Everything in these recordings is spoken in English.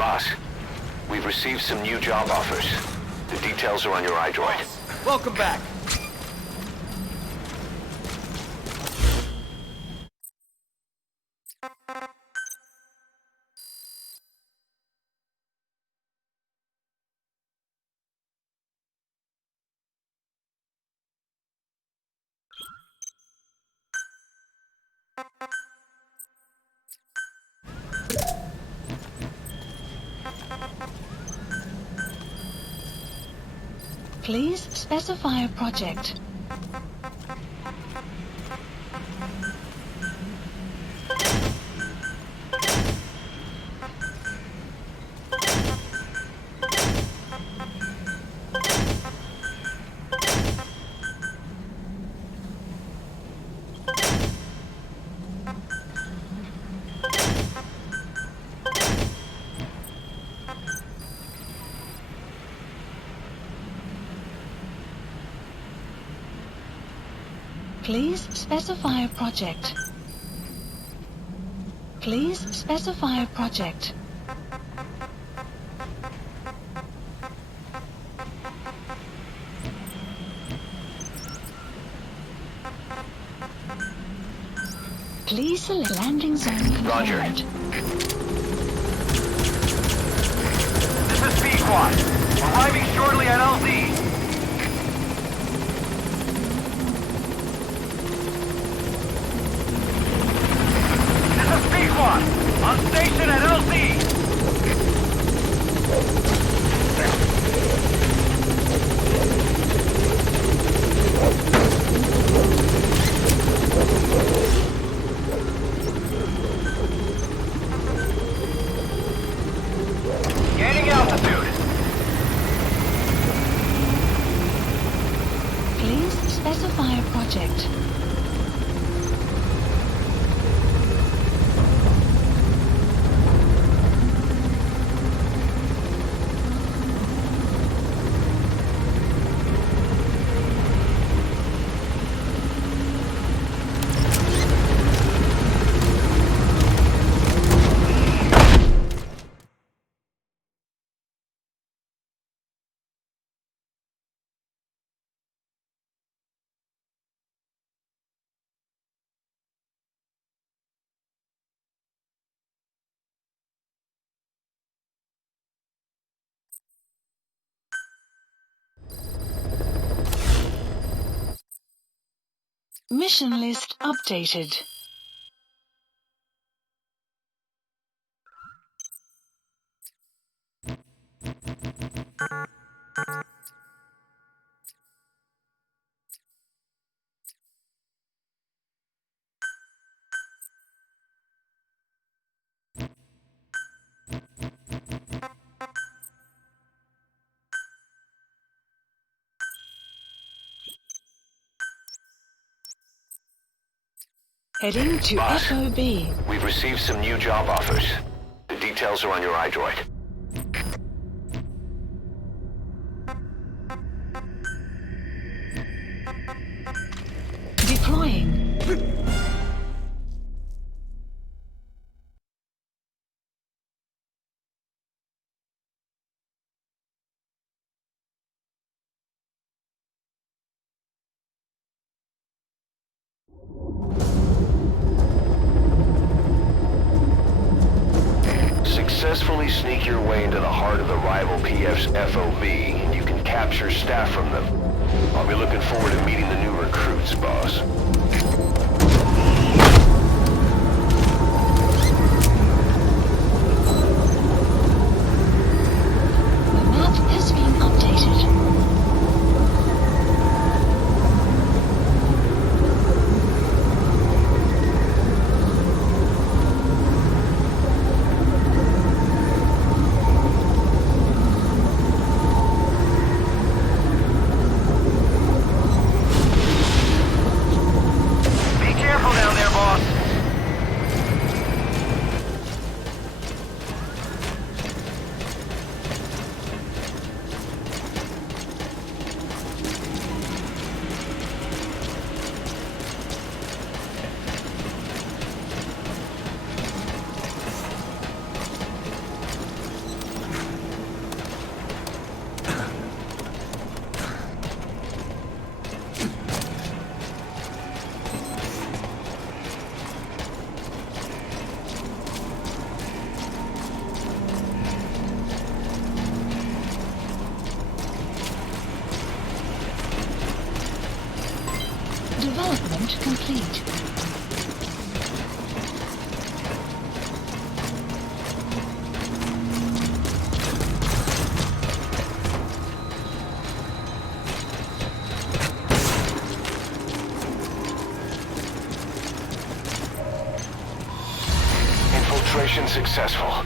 Boss, we've received some new job offers. The details are on your iDroid. Welcome back. Please specify a project. Please specify a project. Please specify a project. Please select landing zone confirmed. Roger. This is B-Quad. Arriving shortly at LZ. On station at LZ! Gaining altitude. Please specify a project. Mission list updated. Heading to Boss, FOB. we've received some new job offers. The details are on your iDroid. Deploying. Successfully sneak your way into the heart of the rival PF's FOB, and you can capture staff from them. I'll be looking forward to meeting the new recruits, boss. The map has been updated. complete. Infiltration successful.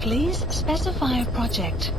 Please specify a project.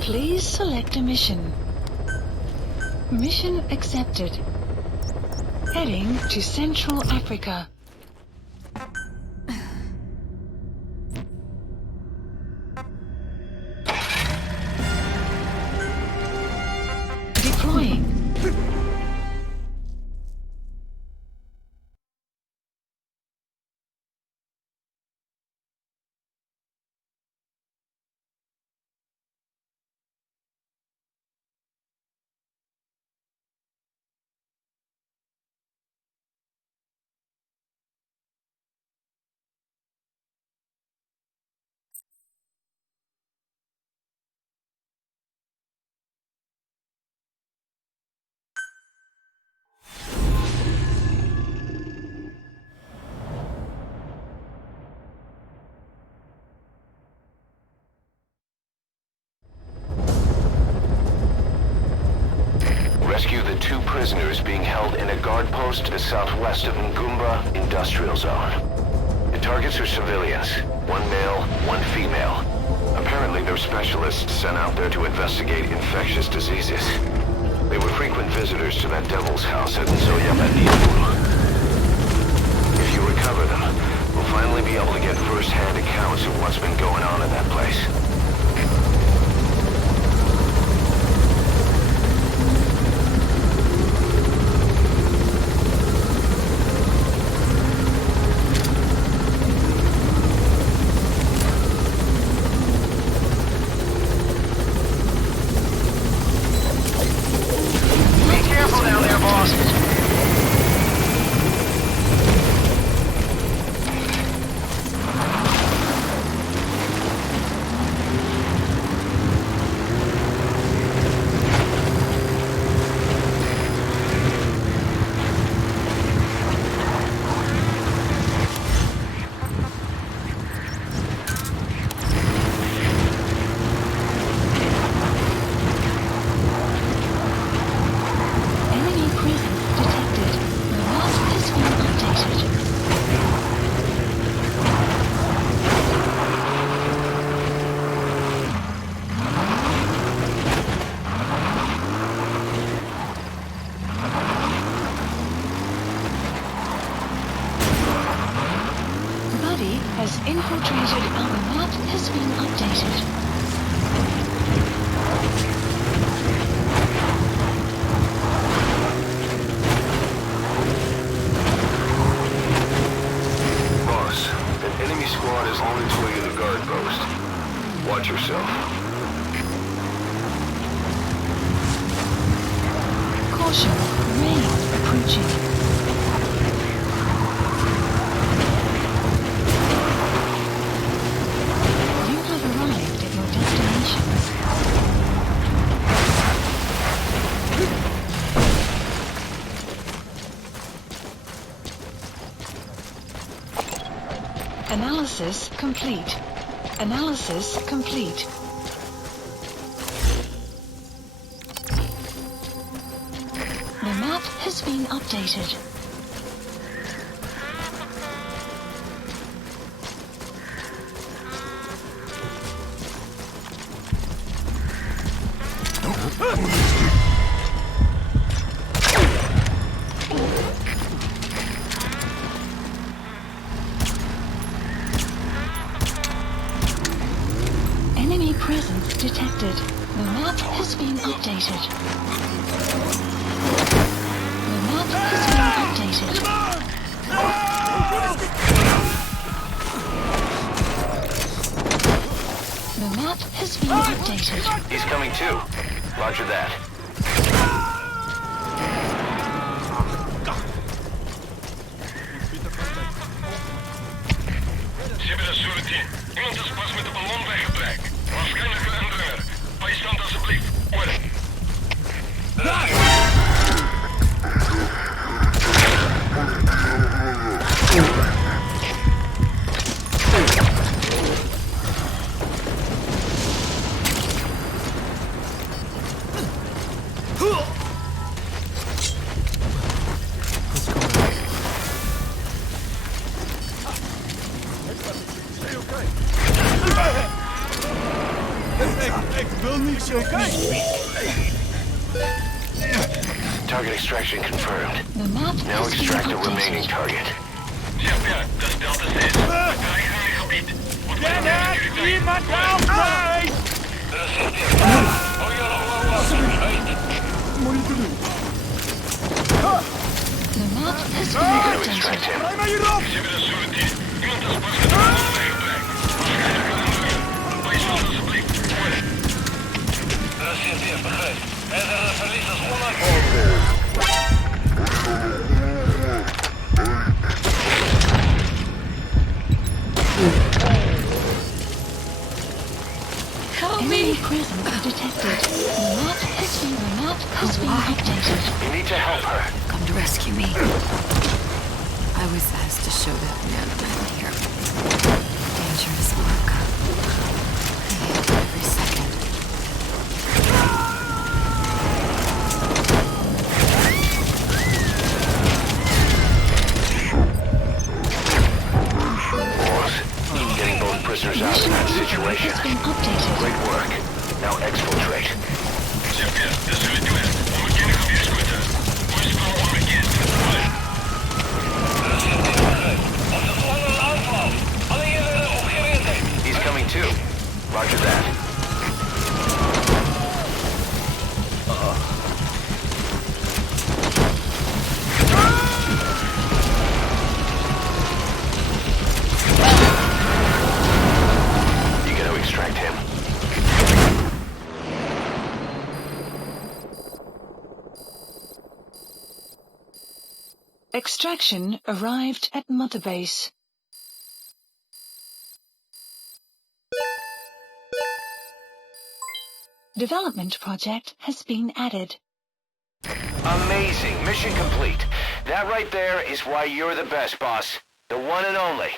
Please select a mission. Mission accepted. Heading to Central Africa. Deploying. Rescue the 2 prisoners being held in a guard post to the southwest of Ngumba Industrial Zone. The targets are civilians, 1 male, 1 female. Apparently they're specialists sent out there to investigate infectious diseases. They were frequent visitors to that devil's house at Nzoya. If you recover them, we'll we'll finally be able to get first-hand accounts of what's been going on in that place. Be careful down there, boss. Enemy presence detected. The map has been updated. Buddy has infiltrated and the map has been updated. Boss, an enemy squad is on its way to the guard post. Watch yourself. Caution, rain approaching. You have arrived at your destination. Analysis complete. Analysis complete. The map has been updated. Enemy presence detected. The map has been updated. The map has been updated. The map has been updated. He's coming too. Roger that. Sibida Surity. Iemand is pas met de ballon weggebrekt. Waarschijnlijk een indringer. Bijstand alsjeblieft. Over. Target extraction confirmed. The map Now has been extract the remaining updated. target. Chef, dat is Delta 6. We dreigen in het gebied. Wat kan je securiteit? Iemand help mij! Er is een hier. Oh ja, The map has We been gotta extract updated. him. Sibida Surity. Iemand is pas met de ballon weggebrekt. Waarschijnlijk een indringer. Bijstand alsjeblieft. Over. Er is hier, begrijp. Verdere verlies is onaangekomen. Enemy presence detected. The map has been updated. You need to help her. Come to rescue me. I was asked to show that man around here. Dangerous work. I hate every second. Boss, getting both prisoners out of that situation. Has been updated. Great work. Now exfiltrate. Chef, dat zullen we doen. Onbekende gebiedsgoeden. Voorspel onbekend. Er is hier, begrijp. Als het lange aanval. Extraction arrived at Mother Base. Development project has been added. Amazing. Mission complete. That right there is why you're the best, boss. The one and only.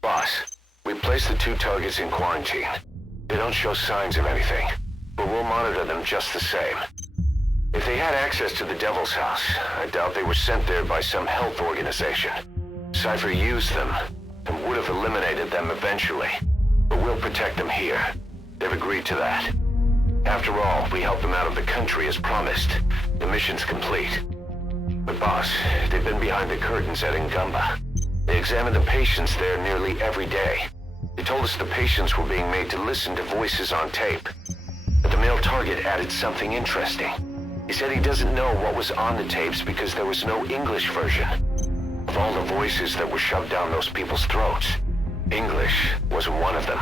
Boss, we placed the 2 targets in quarantine. They don't show signs of anything, but we'll monitor them just the same. If they had access to the Devil's House, I doubt they were sent there by some health organization. Cypher used them, and would have eliminated them eventually. But we'll protect them here. They've agreed to that. After all, we helped them out of the country as promised. The mission's complete. But boss, they've been behind the curtains at Ngumba. They examined the patients there nearly every day. They told us the patients were being made to listen to voices on tape. But the male target added something interesting. He said he doesn't know what was on the tapes because there was no English version. Of all the voices that were shoved down those people's throats, English wasn't one of them.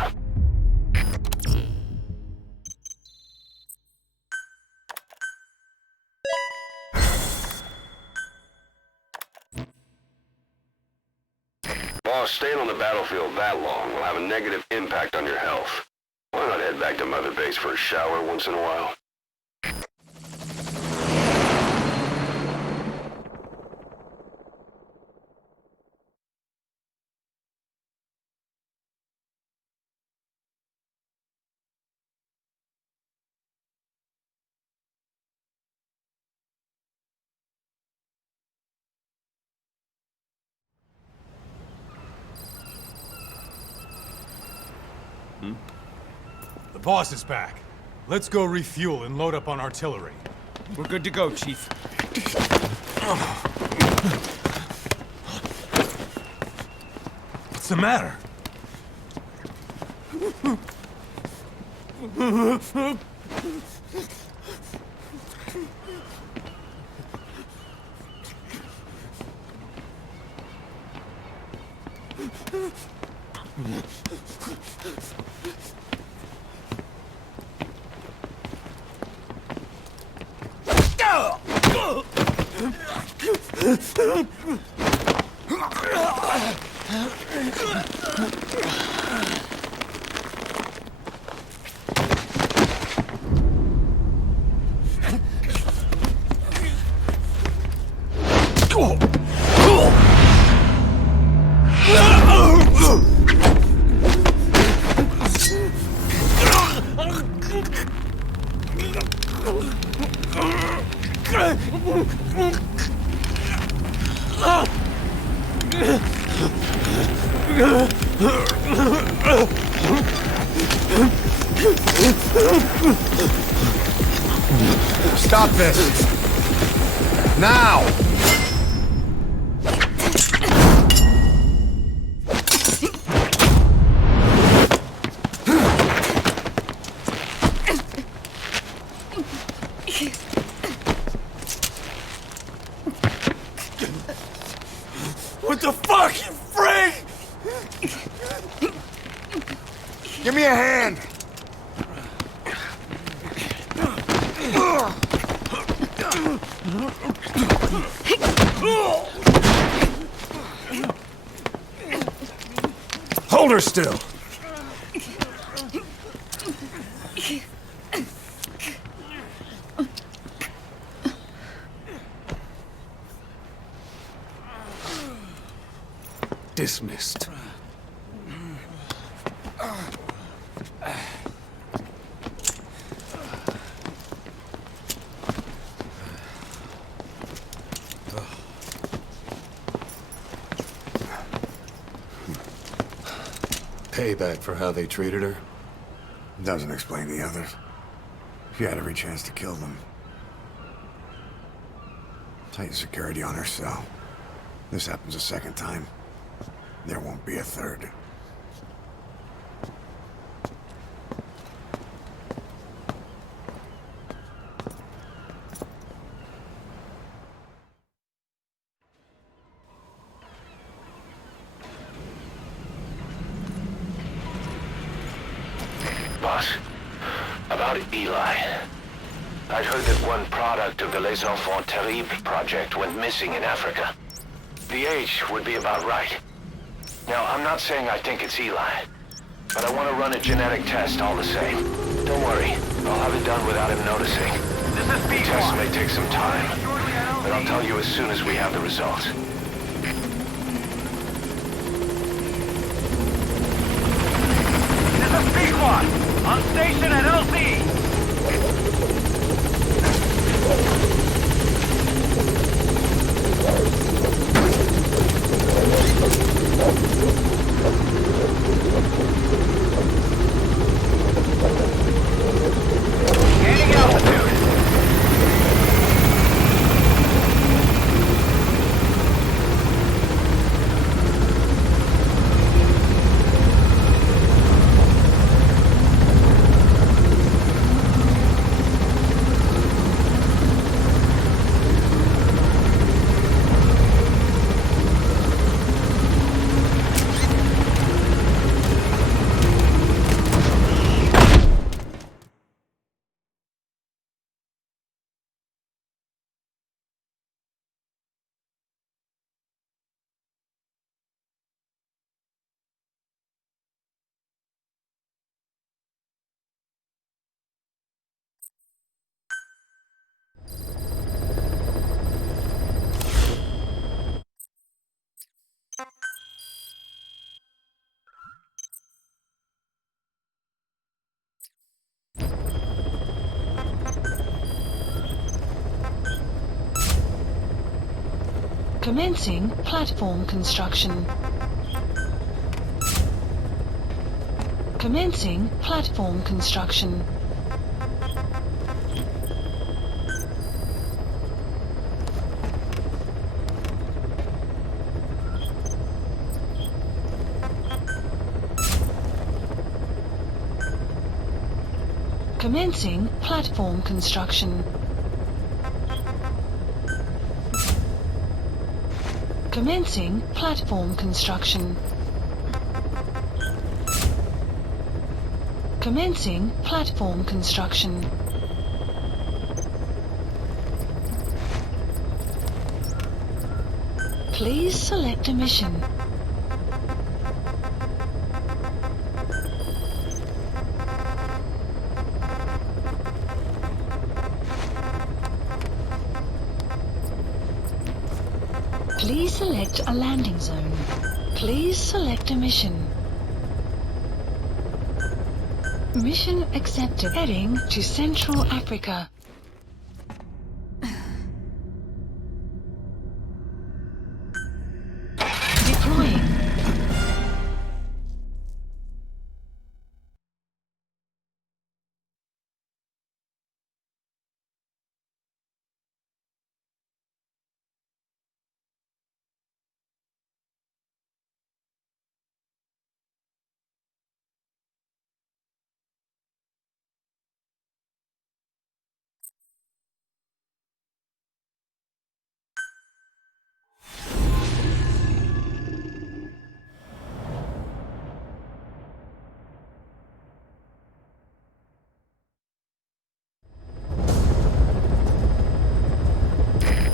Boss, staying on the battlefield that long will have a negative impact on your health. Why not head back to Mother Base for a shower once in a while? The boss is back. Let's go refuel and load up on artillery. We're good to go, Chief. What's the matter? Stop this! Now! What the fuck, you freak? Give me a hand! Hold her still. Dismissed. Payback for how they treated her? Doesn't explain the others. She had every chance to kill them. Tight security on her cell. This happens a second time. There won't be a third. Boss, about Eli. I'd heard that one product of the Les Enfants Terribles project went missing in Africa. The age would be about right. Now, I'm not saying I think it's Eli, but I want to run a genetic test all the same. Don't worry, I'll have it done without him noticing. The test may take some time, but I'll tell you as soon as we have the results. This is B-Squad! On station at LZ! Gaining altitude! Commencing platform construction. Commencing platform construction. Commencing platform construction. Commencing platform construction. Commencing platform construction. Please select a mission. Please select a landing zone. Please select a mission. Mission accepted. Heading to Central Africa. Deploying.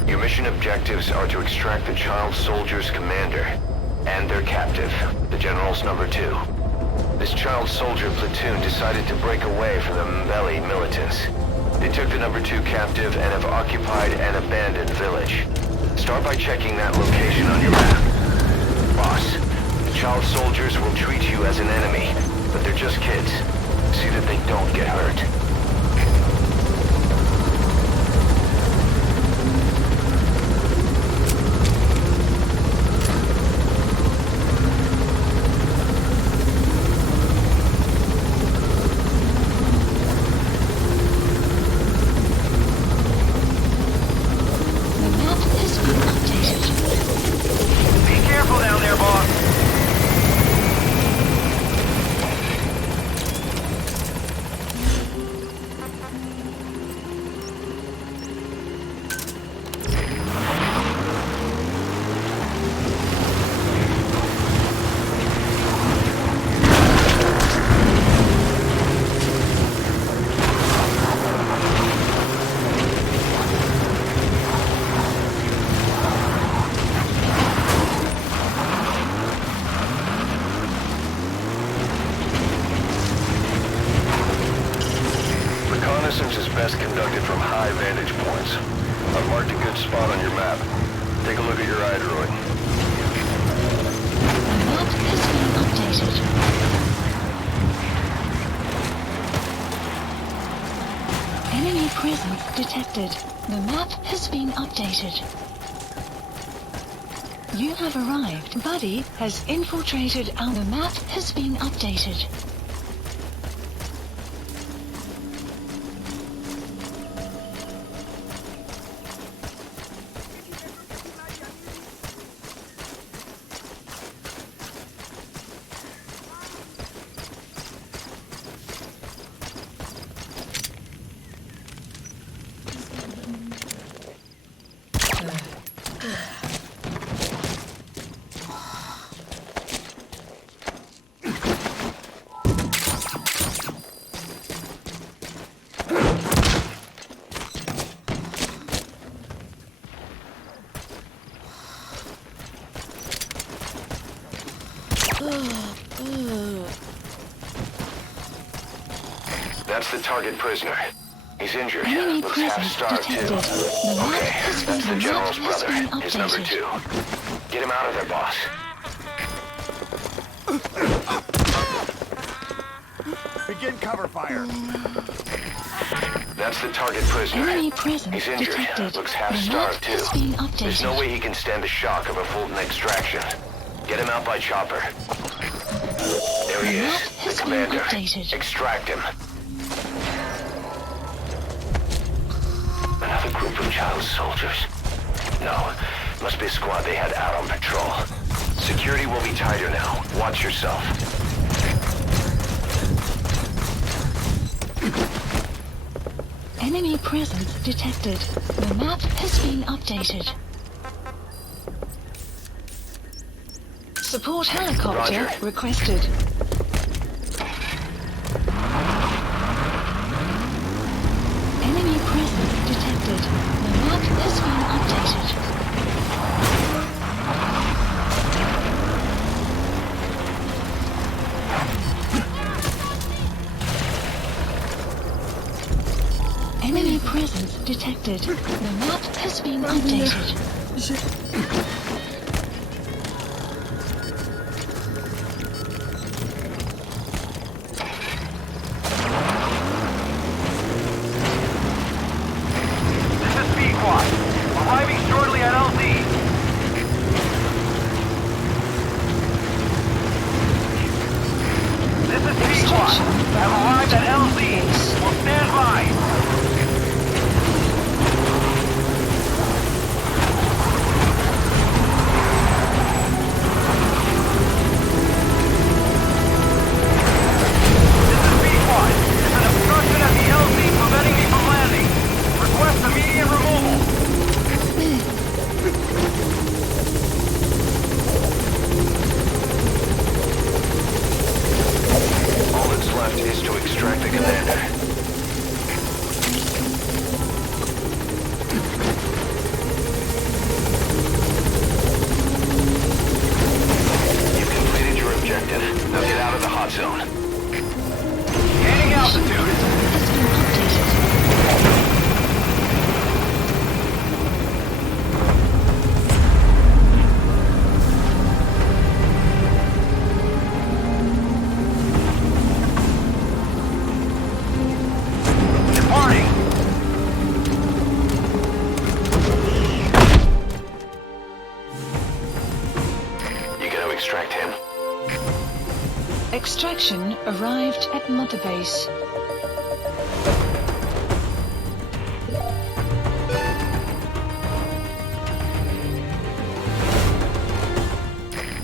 Your mission objectives are to extract the child soldier's commander and their captive, the General's number 2. This child soldier platoon decided to break away from the Mbeli militants. They took the number 2 captive and have occupied an abandoned village. Start by checking that location on your map. Boss, the child soldiers will treat you as an enemy, but they're just kids. See that they don't get hurt. The map has been updated. Be careful down there, boss! is best conducted from high vantage points. I've marked a good spot on your map. Take a look at your iDroid. The map has been updated. Enemy presence detected. The map has been updated. You have arrived. Buddy has infiltrated our... The map has been updated. That's the target prisoner. He's injured. Enemy Looks half presence starved too. detected. The map Okay, has that's the been general's brother. updated. His number 2. Get him out of there, boss. Begin cover fire. That's the target prisoner. Enemy presence He's injured. detected. Looks half The map starved too. has been updated. There's no way he can stand the shock of a Fulton extraction. Get him out by chopper. There he The is, map the has been commander. updated. Extract him. Another group of child soldiers. No, must be a squad they had out on patrol. Security will be tighter now. Watch yourself. Enemy presence detected. The map has been updated. Support helicopter Roger. requested. Enemy presence detected. The map has been updated. Enemy presence detected. The map has been updated. This is Speedquad. Arriving shortly at LZ. This is Speedquad. Have arrived at LZ. Will stand by. This is Speedquad. There's an obstruction at the LZ preventing me from landing. Request immediate removal. All that's left is to extract the commander. You've completed your objective. Now get out of the hot zone. Gaining altitude. Has been updated. Departing. You gonna extract him? Extraction arrived at Mother Base.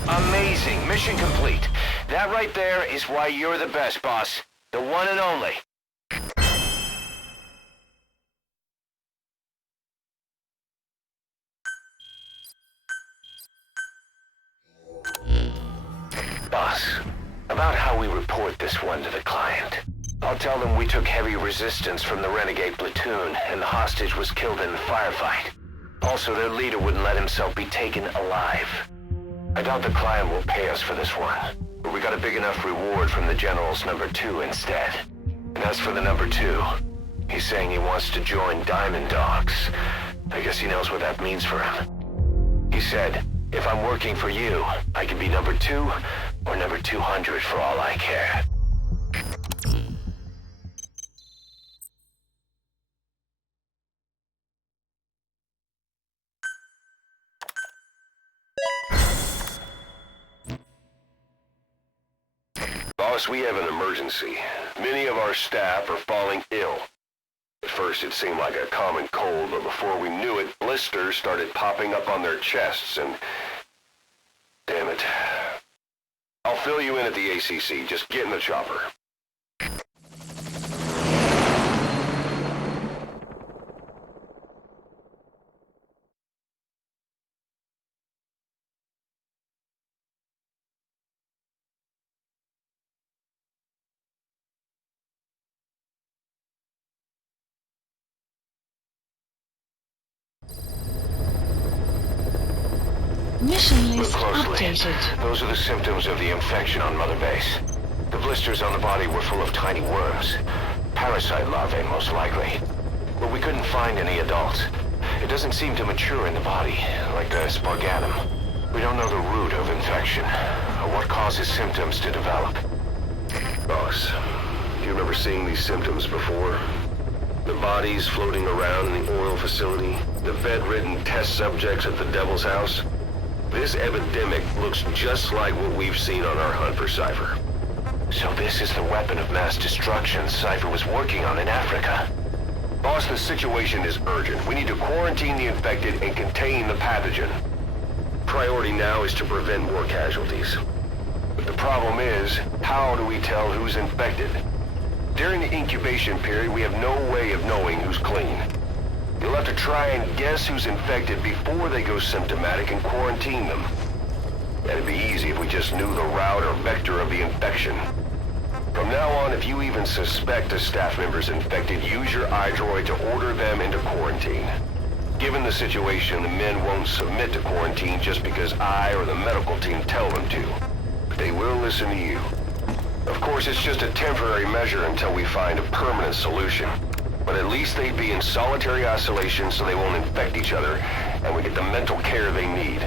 Amazing. Mission complete. That right there is why you're the best, boss. The one and only. Boss, about how we report this one to the client. I'll tell them we took heavy resistance from the renegade platoon and the hostage was killed in the firefight. Also, their leader wouldn't let himself be taken alive. I doubt the client will pay us for this one, but we got a big enough reward from the general's number 2 instead. And as for the number 2, He's saying he wants to join Diamond Dogs. I guess he knows what that means for him. He said, if I'm working for you, I can be number 2 or number 200 for all I care. Boss, we have an emergency. Many of our staff are falling ill. At first it seemed like a common cold, but before we knew it, blisters started popping up on their chests and... Damn it. I'll fill you in at the ACC. Just get in the chopper. Mission Look list closely. updated. Those are the symptoms of the infection on Mother Base. The blisters on the body were full of tiny worms. Parasite larvae, most likely. But we couldn't find any adults. It doesn't seem to mature in the body, like the spargatum. We don't know the root of infection, or what causes symptoms to develop. Boss, do you remember seeing these symptoms before? The bodies floating around in the oil facility, the bedridden test subjects at the Devil's House. This epidemic looks just like what we've seen on our hunt for Cypher. So this is the weapon of mass destruction Cypher was working on in Africa. Boss, the situation is urgent. We need to quarantine the infected and contain the pathogen. Priority now is to prevent more casualties. But the problem is, how do we tell who's infected? During the incubation period, we have no way of knowing who's clean. You'll have to try and guess who's infected before they go symptomatic and quarantine them. That'd be easy if we just knew the route or vector of the infection. From now on, if you even suspect a staff member's infected, use your iDroid to order them into quarantine. Given the situation, the men won't submit to quarantine just because I or the medical team tell them to. But they will listen to you. Of course, it's just a temporary measure until we find a permanent solution. But at least they'd be in solitary isolation so they won't infect each other, and we get the mental care they need.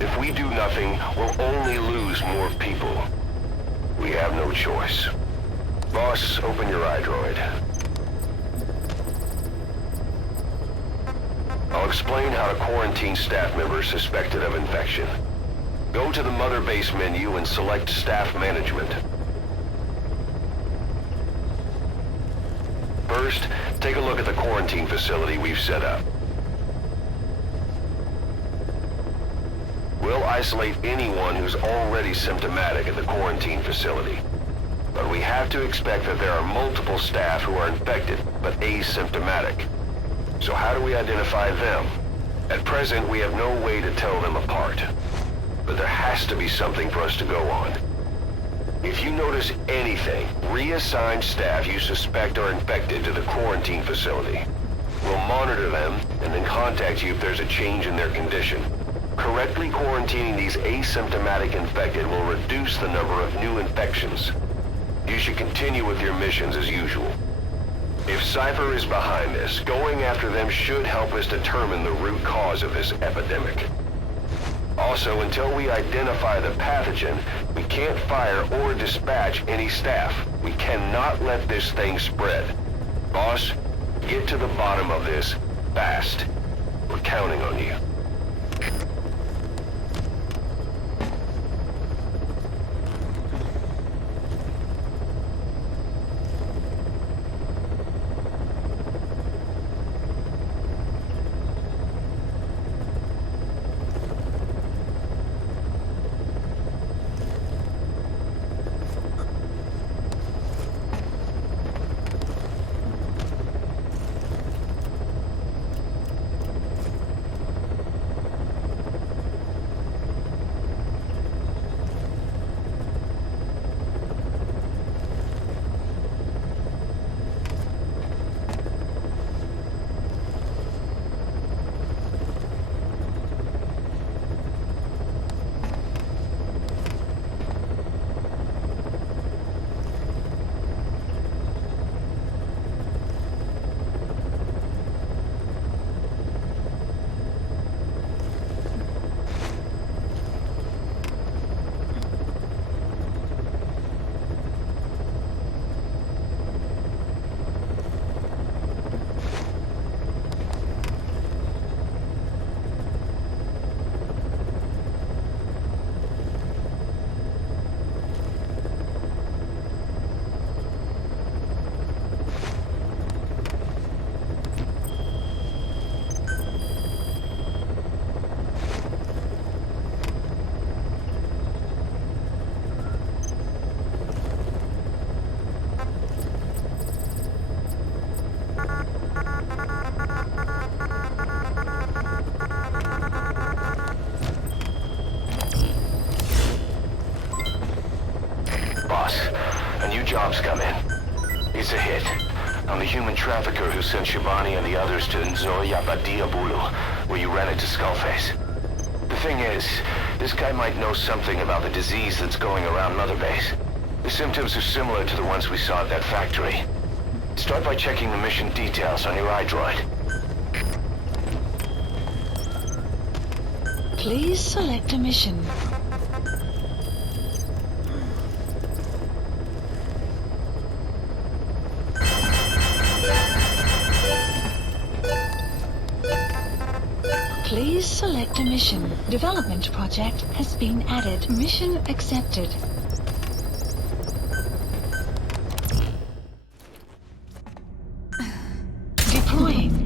If we do nothing, we'll only lose more people. We have no choice. Boss, open your iDroid. I'll explain how to quarantine staff members suspected of infection. Go to the Mother Base menu and select Staff Management. First, take a look at the quarantine facility we've set up. We'll isolate anyone who's already symptomatic at the quarantine facility. But we have to expect that there are multiple staff who are infected, but asymptomatic. So how do we identify them? At present, we have no way to tell them apart. But there has to be something for us to go on. If you notice anything, reassign staff you suspect are infected to the quarantine facility. We'll monitor them and then contact you if there's a change in their condition. Correctly quarantining these asymptomatic infected will reduce the number of new infections. You should continue with your missions as usual. If Cypher is behind this, going after them should help us determine the root cause of this epidemic. Also, until we identify the pathogen, we can't fire or dispatch any staff. We cannot let this thing spread. Boss, get to the bottom of this fast. We're counting on you. job's come in. It's a hit. I'm the human trafficker who sent Shibani and the others to Nzoya Badia Bulu, where you ran into Skullface. The thing is, this guy might know something about the disease that's going around Mother Base. The symptoms are similar to the ones we saw at that factory. Start by checking the mission details on your iDroid. Please select a mission. Please select a mission. Development project has been added. Mission accepted. Deploying.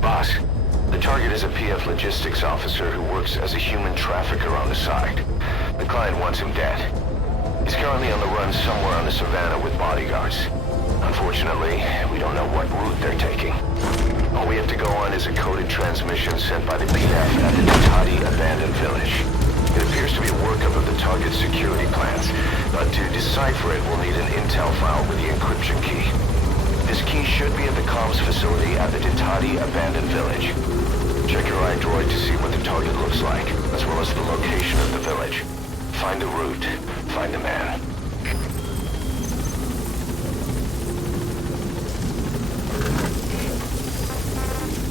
Boss, the target is a PF logistics officer who works as a human trafficker on the side. The client wants him dead. He's currently on the run somewhere on the savannah with bodyguards. Unfortunately, we don't know what route they're taking. All we have to go on is a coded transmission sent by the PF at the Titati abandoned village. It appears to be a workup of the target's security plans, but to decipher it, we'll need an intel file with the encryption key. This key should be at the comms facility at the Titati abandoned village. Check your iDroid to see what the target looks like, as well as the location of the village. Find the route, find the man.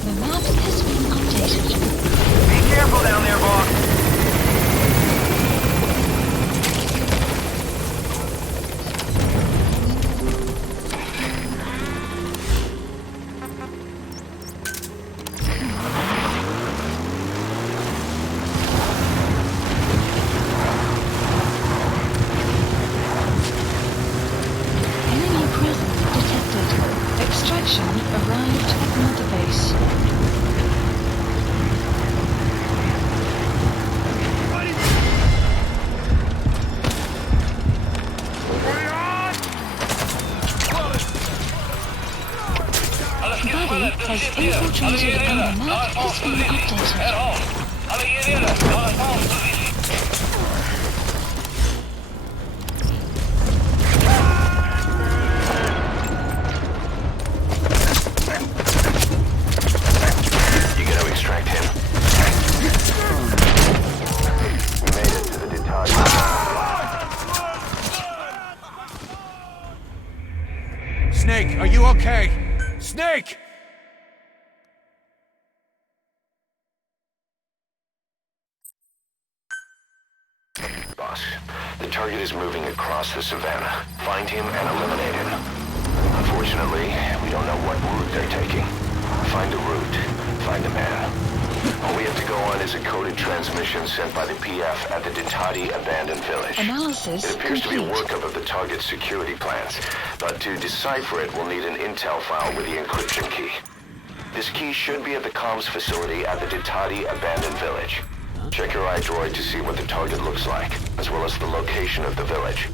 The map has been updated. Be careful down there, boss. Enemy presence detected. Extraction arrived at Mother Base. Buddy has infiltrated and the map has been updated. You gotta extract him. We made it to the Titati. Snake, are you okay? Snake! Boss, the target is moving across the savannah. Find him and eliminate him. Unfortunately, we don't know what route they're taking. Find the route, find the man. All we have to go on is a coded transmission sent by the PF at the Titati abandoned village. Analysis It appears to be a complete. workup of the target's security plans, but to decipher it, we'll need an intel file with the encryption key. This key should be at the comms facility at the Titati abandoned village. Check your iDroid to see what the target looks like, as well as the location of the village.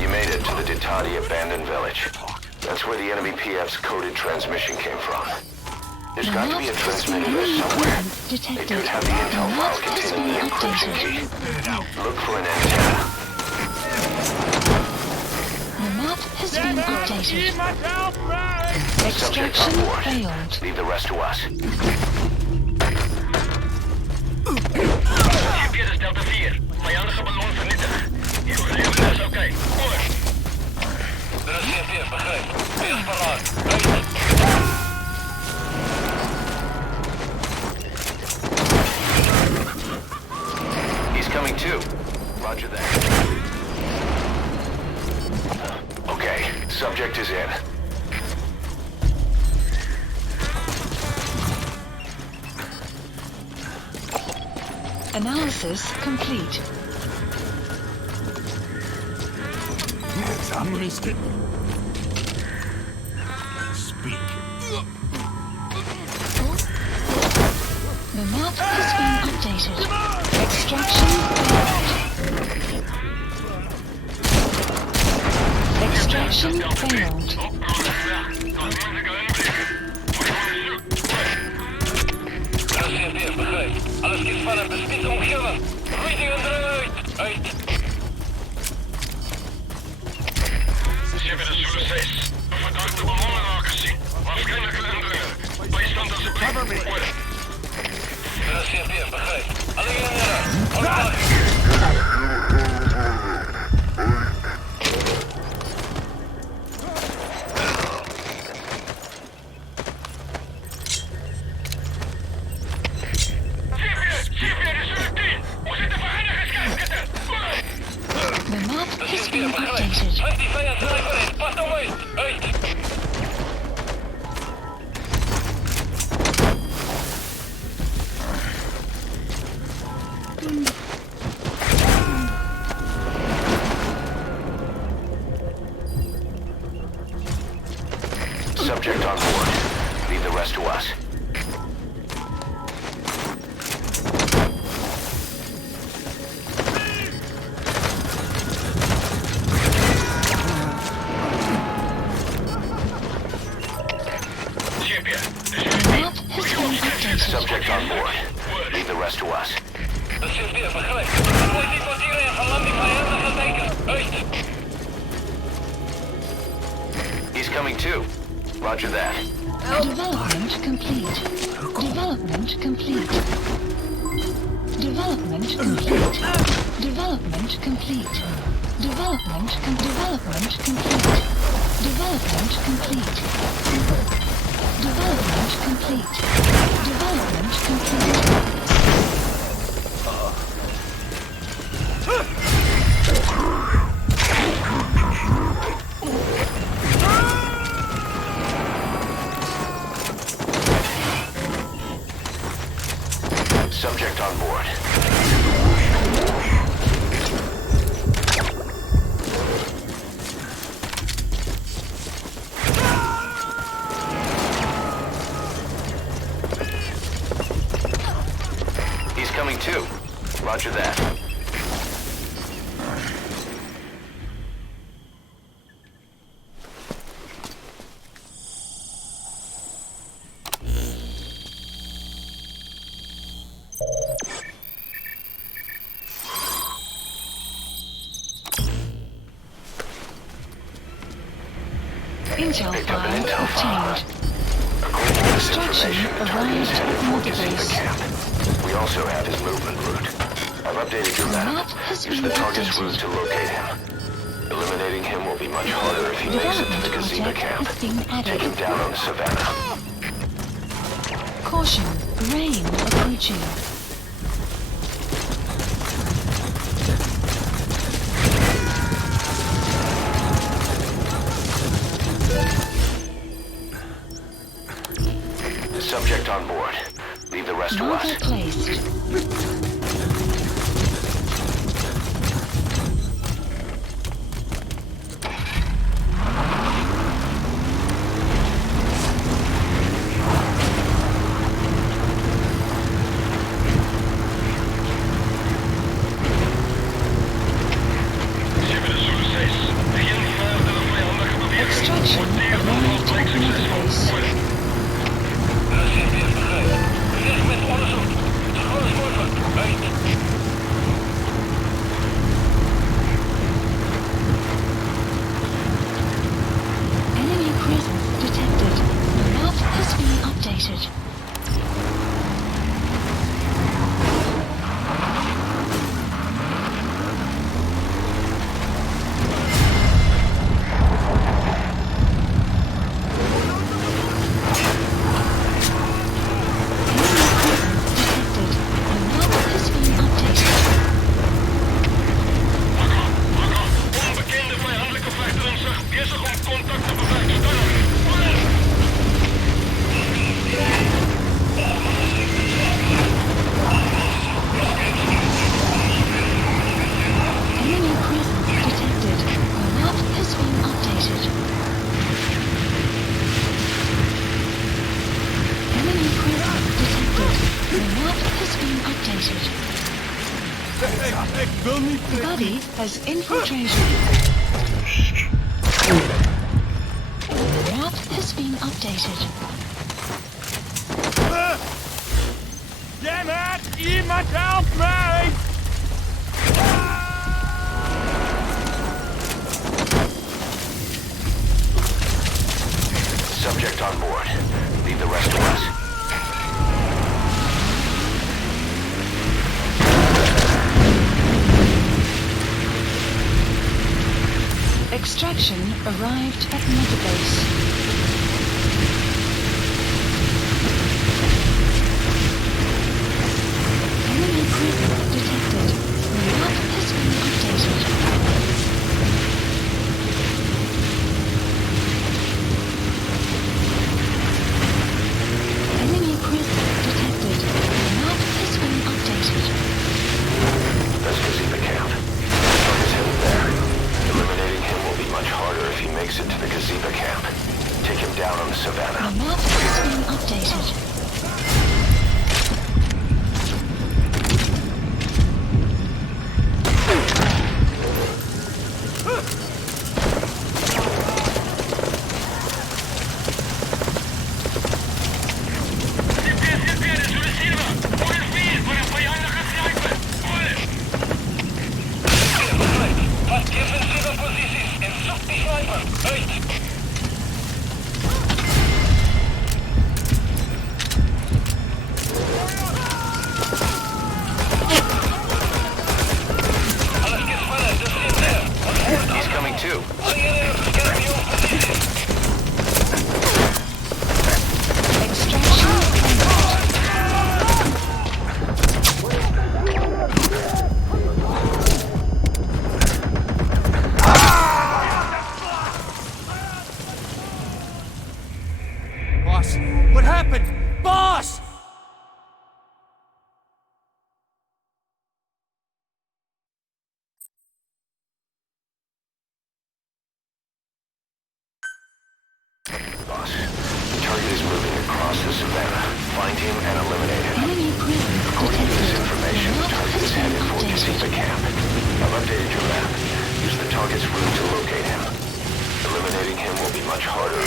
You made it to the Titati abandoned village. That's where the enemy PF's coded transmission came from. There's The got to map be a has been transmitter there somewhere. They detected. could have the The intel map file has containing been the encryption key. updated. Look for an antenna. The map has been updated. Subjects on Extraction board. failed. Leave the rest to us. GPS is Delta 4. Vijandige ballon vernietigd. Evalueren is oké. Over. Er is GPS, begrijp. Wees paraat. Uit. He's coming too. Roger that. Okay, subject is in. Analysis complete. Speak. The map has been updated. Extraction failed. Extraction failed. Рассвети, begrijp. Alles geht spannend, bespied omgeven. Reading eruit. Uit. Ze hebben de Zulu 6. Een verdachte ballonnenrakers zien. Waarschijnlijk een indringer. Bijstand alsjeblieft. Рассвети, begrijp. Alleen in The map has been updated. Uit die vijand sniper. Pas op uit. Uit. Subject on board. Leave the rest to us. Subject on board. Leave the rest to us. Rassieer, begrijp. Gooi die portieren van land die vijandige teken. Uit. He's coming too. Roger that. Development complete. Development complete. Development complete. Development complete. Development complete. Development complete. Development complete. Development complete. Development complete. Subject on board. He's coming too. Roger that. Intel Picked up an file intel file. obtained. According to this Extraction information, the target is arrived headed at for Mother Gazeba Base. camp. We also have his movement route. I've updated your The map. map has Use been the target's updated. route to locate him. Eliminating him will be much harder if he makes it to Development the Gazeba project camp. has been Take him added. down on the savannah. Caution, rain approaching. Subject on board. Leave the rest to Marker us. placed. Ze hebben de Zulu 6. Geen verdere vijandige beweging. Extraction arrived at Mother Base. Rassieer, begrijp. Weg met onderzoek. Te groot morgen. map has been updated. Ik wil niet... The buddy has infiltrated. The map has been updated. Damn it! Iemand help mij! Subject on board. Leave the rest to us. Extraction arrived at Metabase. Enemy prison detected. The map has been updated. Enemy prison detected. The map has been updated. That's Gazeba camp. Target's headed there. Eliminating him will be much harder if he makes it to the Gazeba camp. Take him down on the savannah. The map has been updated. He's coming too. Boss, what happened? Boss! Boss, the target is moving across the savannah. Find him and eliminate him. Enemy prison According to this detected. information, The the map target has is been headed for updated. Gazeba camp. I've updated your map. Use the target's route to locate him. Eliminating him will be much harder.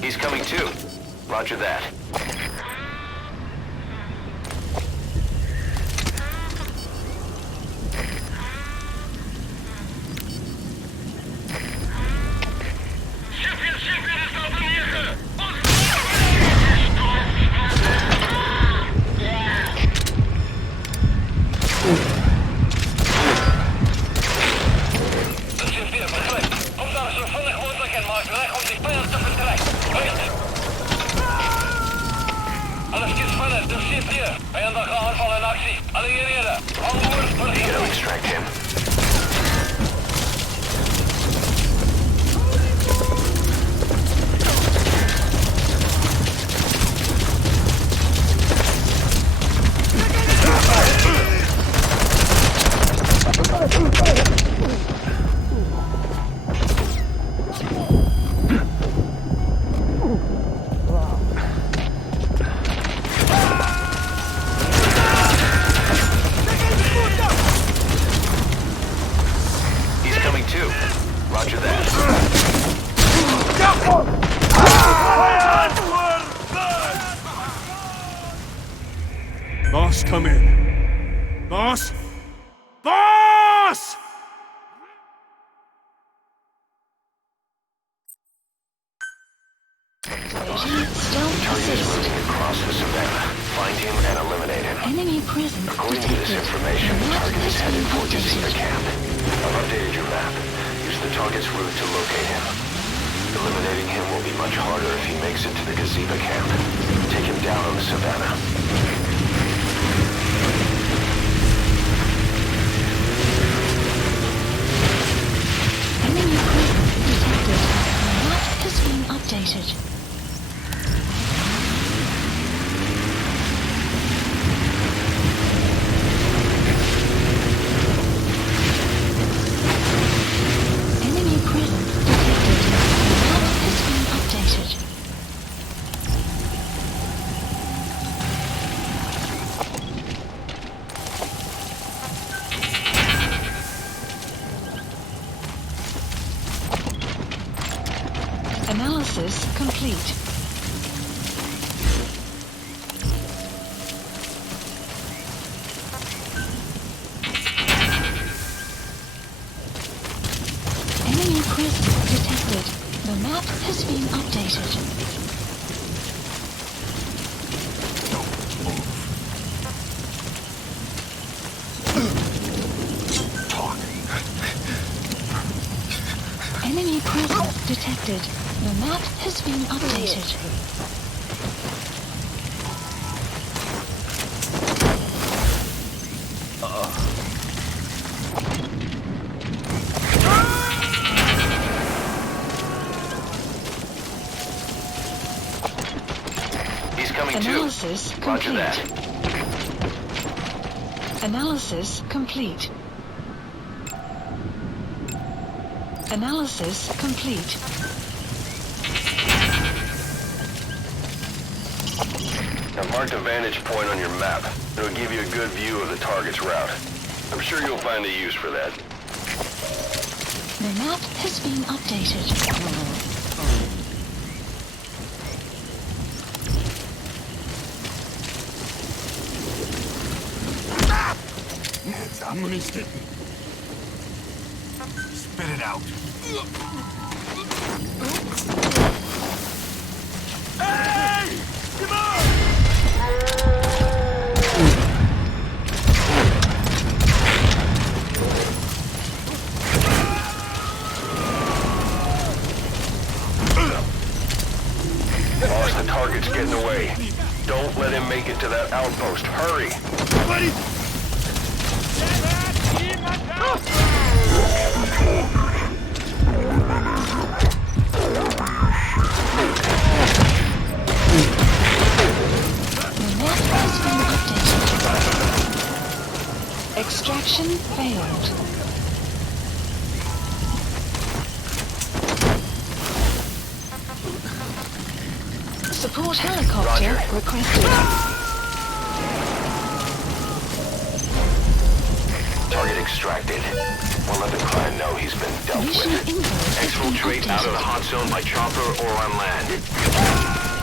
He's coming too. Roger that. You gotta extract him. He's coming too. Roger that. Boss, come in. Boss? Boss! Still Target is persist. moving across the savannah. Find him and eliminate him. Enemy prison According to this detected. information, The the map target is has headed been for Gazeba updated. camp. I've updated your map. Use the target's route to locate him. Eliminating him will be much harder if he makes it to the Gazeba camp. Take him down on the savannah. complete. Enemy presence detected. The map has been updated. Enemy presence detected. The map has been updated. He's coming Analysis too. Roger complete. that. Analysis complete. Analysis complete. I've marked a vantage point on your map. It'll give you a good view of the target's route. I'm sure you'll find a use for that. The map has been updated. Ammunition. Spit it out. Hey! Come on! Boss, the target's getting away. Don't let him make it to that outpost. Hurry! Buddy! Extraction failed. Support helicopter Roger. requested. Target extracted. We'll let the client know he's been dealt Mission with. info has been Exfiltrate out of the updated. hot zone by chopper or on land.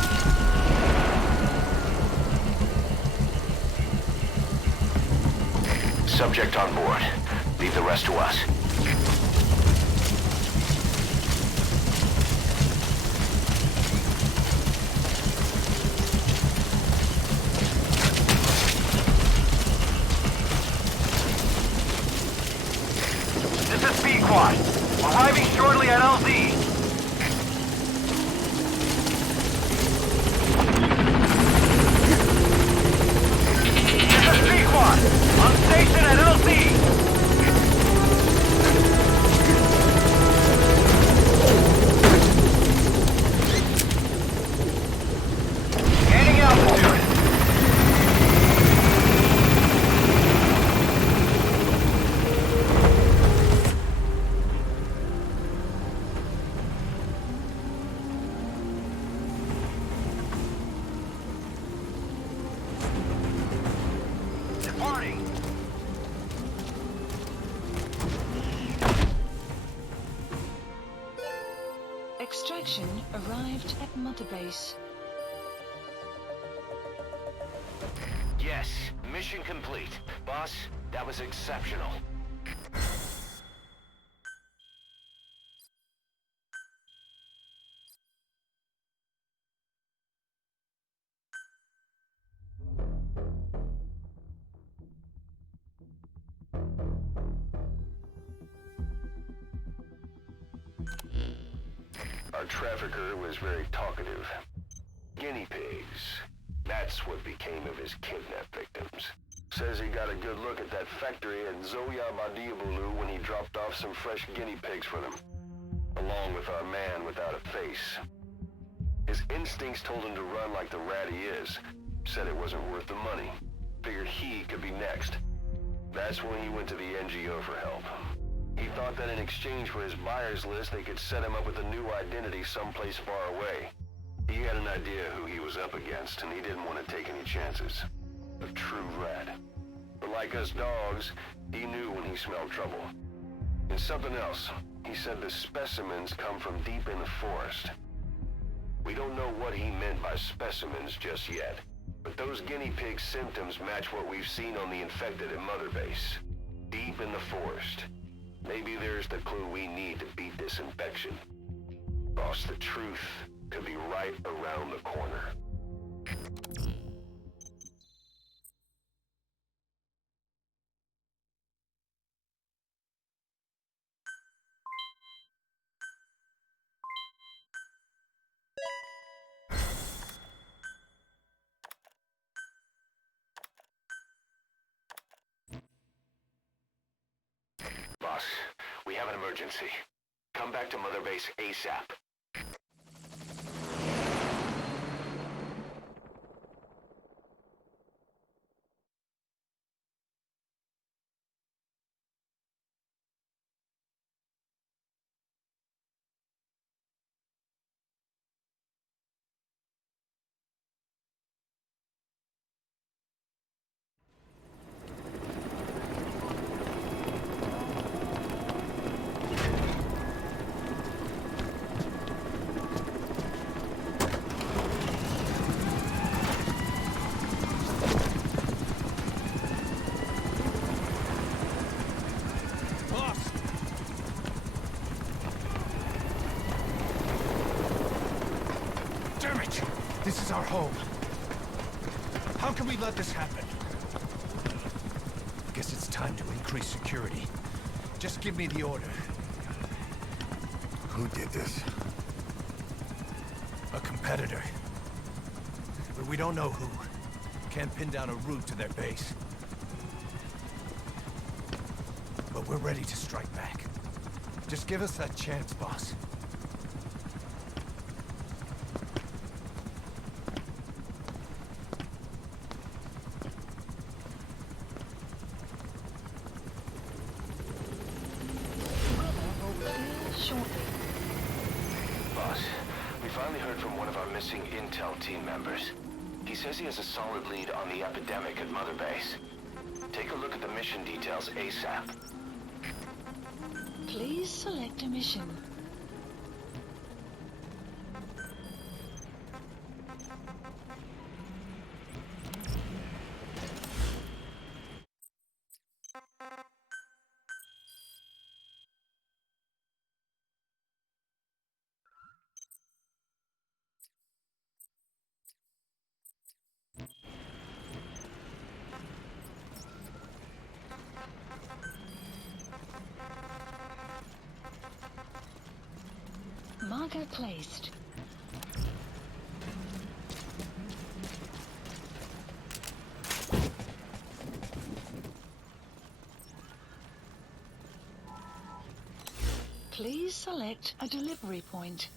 Subject on board. Leave the rest to us. This is B-Quad. Arriving shortly at LZ. This is B-Quad. On station at LZ. Gaining altitude. Departing. Extraction arrived at Mother Base. Yes, mission complete. Boss, that was exceptional. Our trafficker was very talkative. Guinea pigs. That's what became of his kidnapped victims. Says he got a good look at that factory at Zoya Badiabulu when he dropped off some fresh guinea pigs for them, along with our man without a face. His instincts told him to run like the rat he is. Said it wasn't worth the money. Figured he could be next. That's when he went to the NGO for help. He thought that in exchange for his buyer's list, they could set him up with a new identity someplace far away. He had an idea who he was up against, and he didn't want to take any chances. A true rat. But like us dogs, he knew when he smelled trouble. And something else. He said the specimens come from deep in the forest. We don't know what he meant by specimens just yet, but those guinea pig symptoms match what we've seen on the infected at Mother Base. Deep in the forest. Maybe there's the clue we need to beat this infection. Boss, the truth could be right around the corner. Boss, we have an emergency. Come back to Mother Base ASAP. This is our home. How can we let this happen? Guess it's time to increase security. Just give me the order. Who did this? A competitor. But we don't know who. Can't pin down a route to their base. But we're ready to strike back. Just give us that chance, boss. Shortly. Boss, we finally heard from one of our missing intel team members. He says he has a solid lead on the epidemic at Mother Base. Take a look at the mission details ASAP. Please select a mission. Marker placed. Please select a delivery point.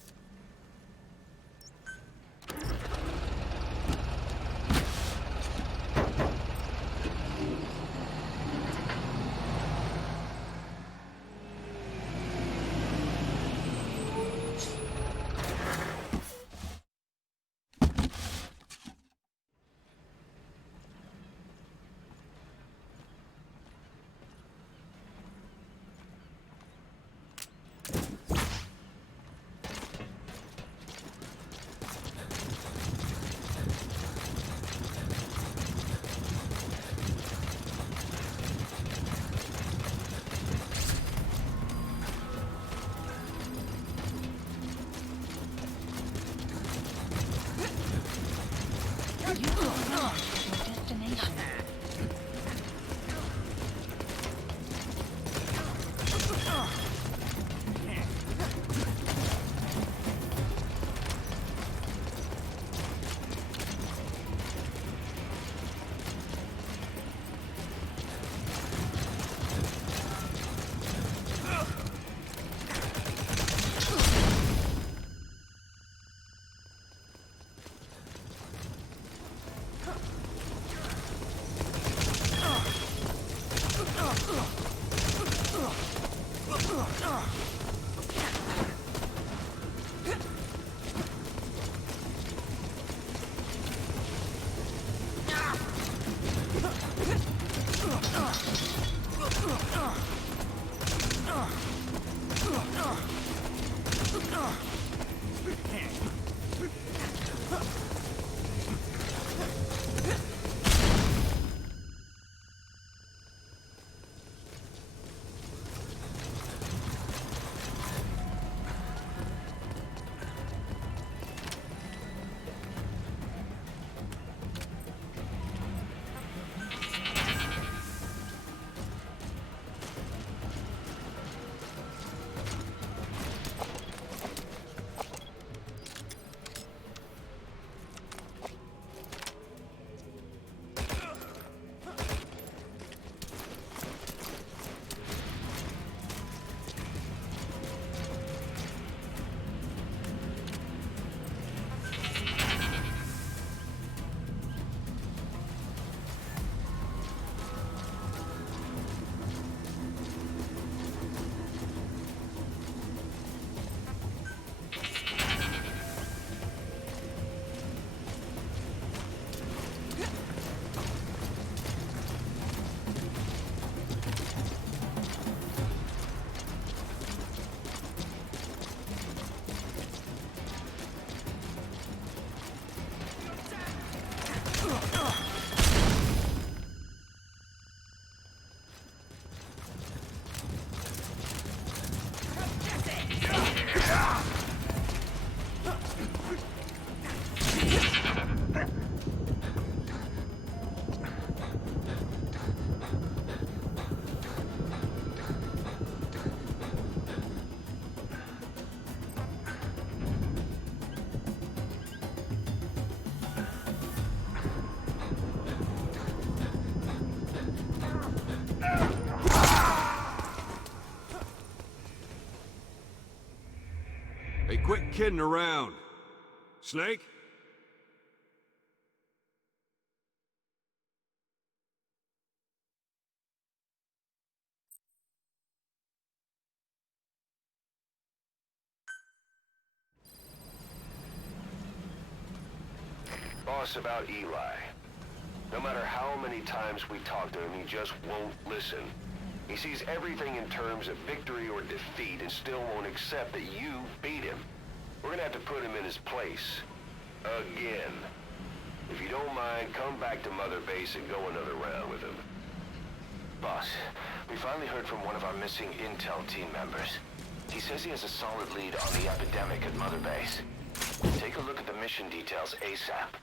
Quit kidding around. Snake? Boss, about Eli. No matter how many times we talk to him, he just won't listen. He sees everything in terms of victory or defeat and still won't accept that you beat him. We're gonna have to put him in his place. Again. If you don't mind, come back to Mother Base and go another round with him. Boss, we finally heard from one of our missing intel team members. He says he has a solid lead on the epidemic at Mother Base. Take a look at the mission details ASAP.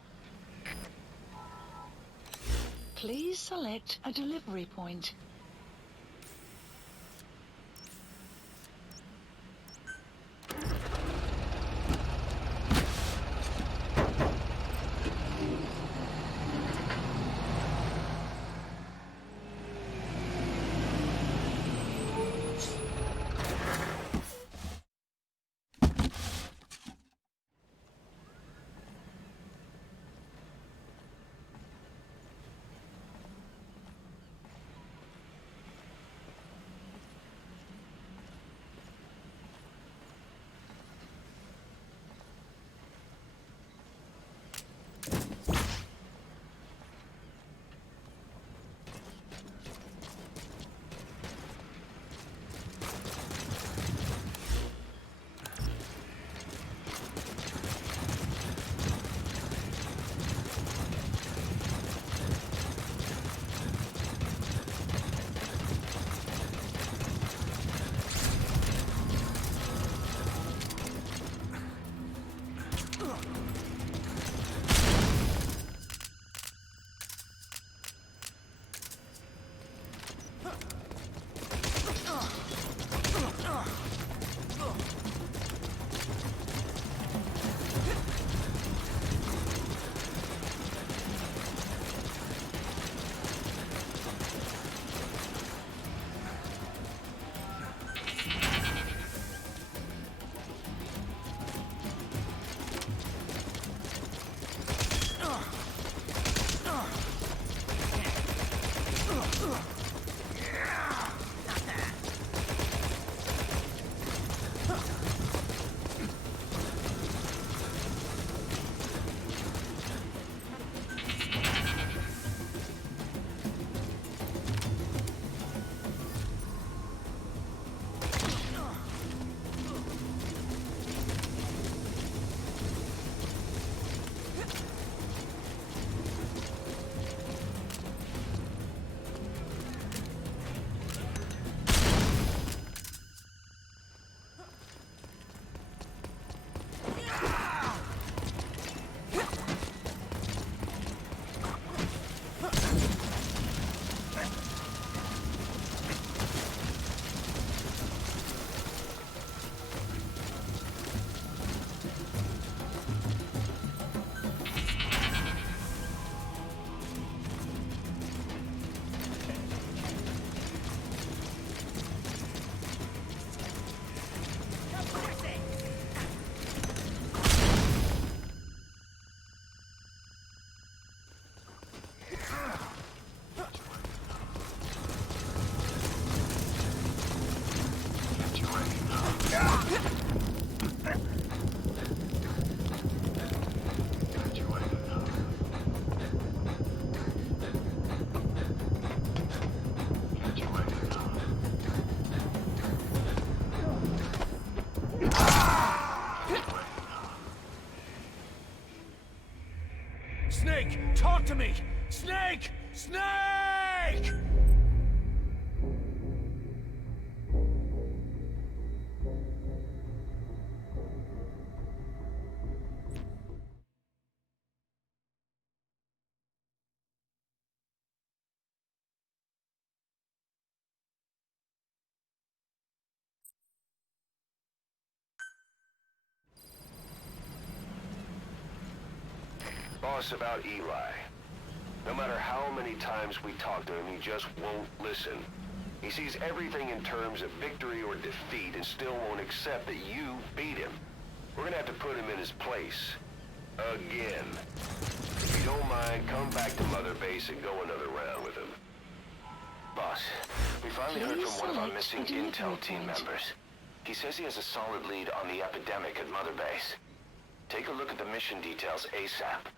Please select a delivery point. Snake, talk to me! Snake! Snake! Boss, about Eli. No matter how many times we talk to him, he just won't listen. He sees everything in terms of victory or defeat and still won't accept that you beat him. We're gonna have to put him in his place. Again. If you don't mind, come back to Mother Base and go another round with him. Boss, we finally heard Please from one of our select missing a delivery intel team point. members. He says he has a solid lead on the epidemic at Mother Base. Take a look at the mission details ASAP.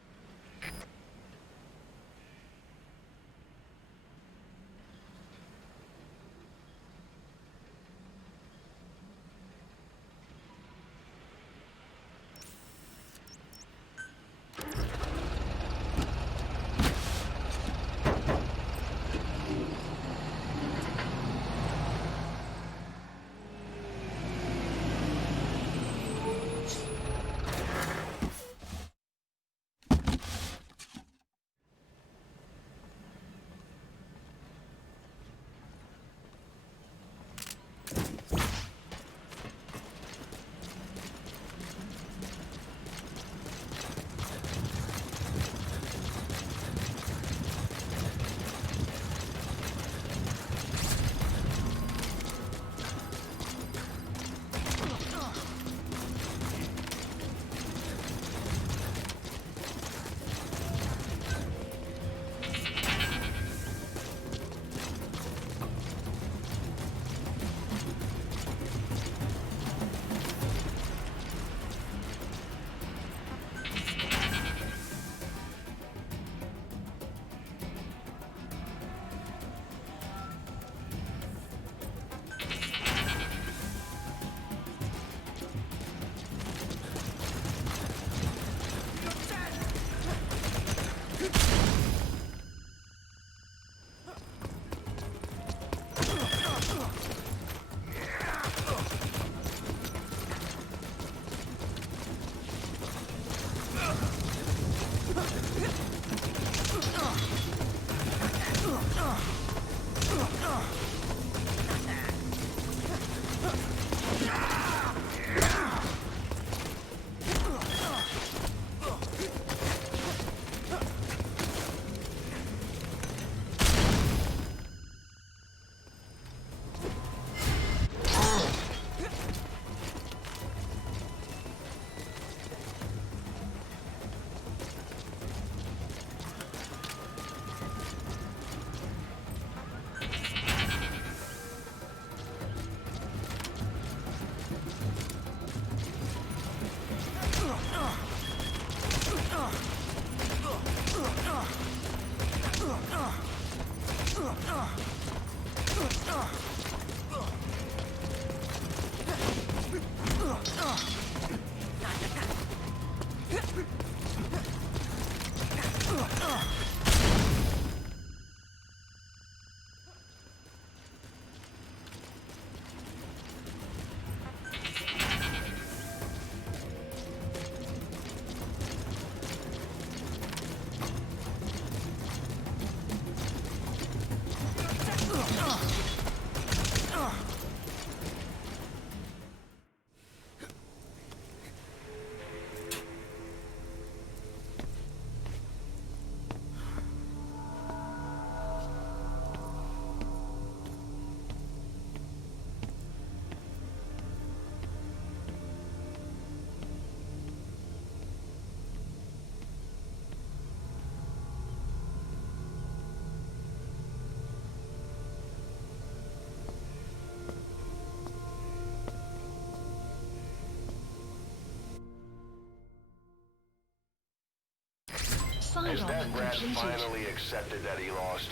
Has Sidearm that rat completed. finally accepted that he lost?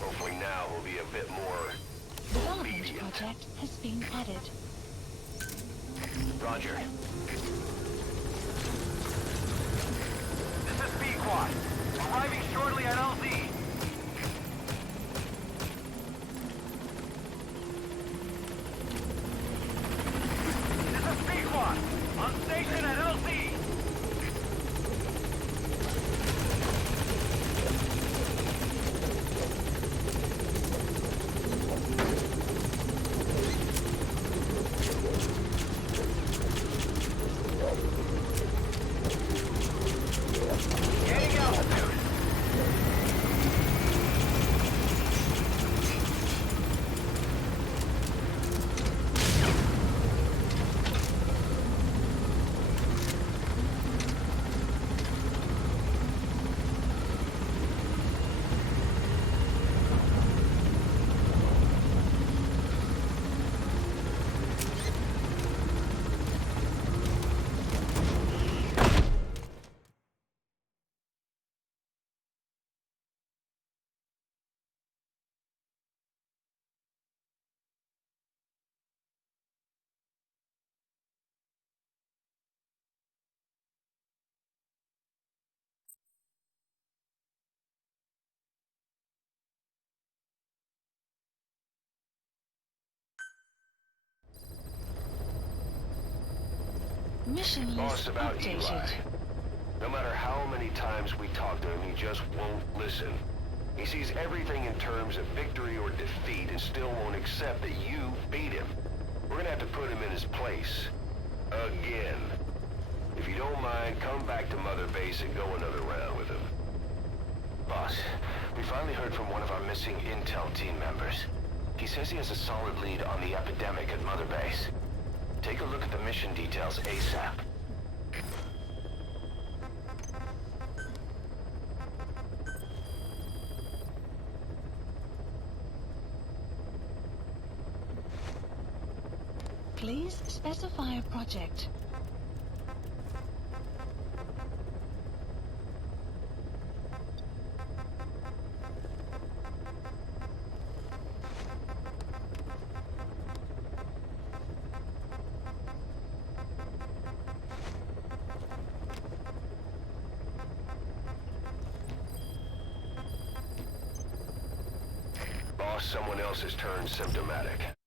Hopefully now he'll be a bit more Development obedient. project has been added. Roger. This is B-Quad. Arriving shortly at LZ. This is B-Quad. On station at LZ. Gaining altitude. Mission Boss, list about Eli. updated. No matter how many times we talk to him, he just won't listen. He sees everything in terms of victory or defeat and still won't accept that you beat him. We're gonna have to put him in his place. Again. If you don't mind, come back to Mother Base and go another round with him. Boss, we finally heard from one of our missing intel team members. He says he has a solid lead on the epidemic at Mother Base. Take a look at the mission details ASAP. Please specify a project. Boss, someone else has turned symptomatic.